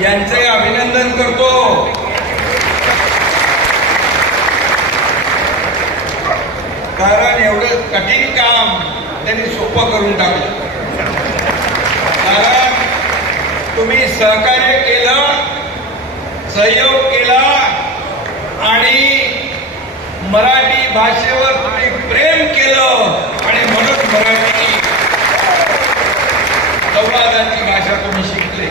यांचे अभिनंदन करतो। कारण एवढं कठीण काम त्यांनी सोपं करून टाकलं। कारण तुम्ही सहकार्य केलं, सहयोग केला आणि मराठी भाषेवर तुम्ही प्रेम केलं आणि म्हणून मराठी संवादाची भाषा तुम्ही शिकले।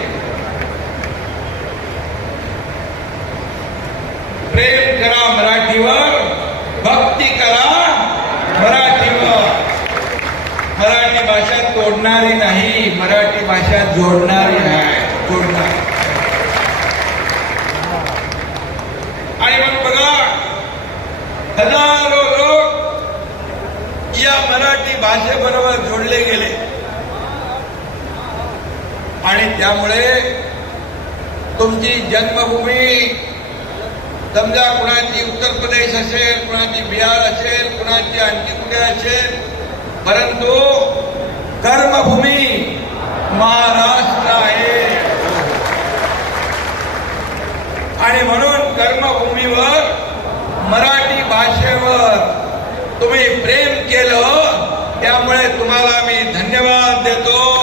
प्रेम करा मराठीवर, भक्ती करा मराठीवर। मराठी भाषा तोडणारी नाही, मराठी भाषा जोडणारी आहे, जोडणारी। आणि मग बघा, हजारो लोक या मराठी भाषेबरोबर जोडले गेले आणि त्यामुळे तुमची जन्मभूमी समजा कुणाची उत्तर प्रदेश असेल, कुणाची बिहार असेल, कुणाची आणखी कुठे असेल, परंतु कर्मभूमी महाराष्ट्र आहे। आणि म्हणून कर्मभूमीवर मराठी भाषेवर तुम्ही प्रेम केलं, त्यामुळे तुम्हाला मी धन्यवाद देतो।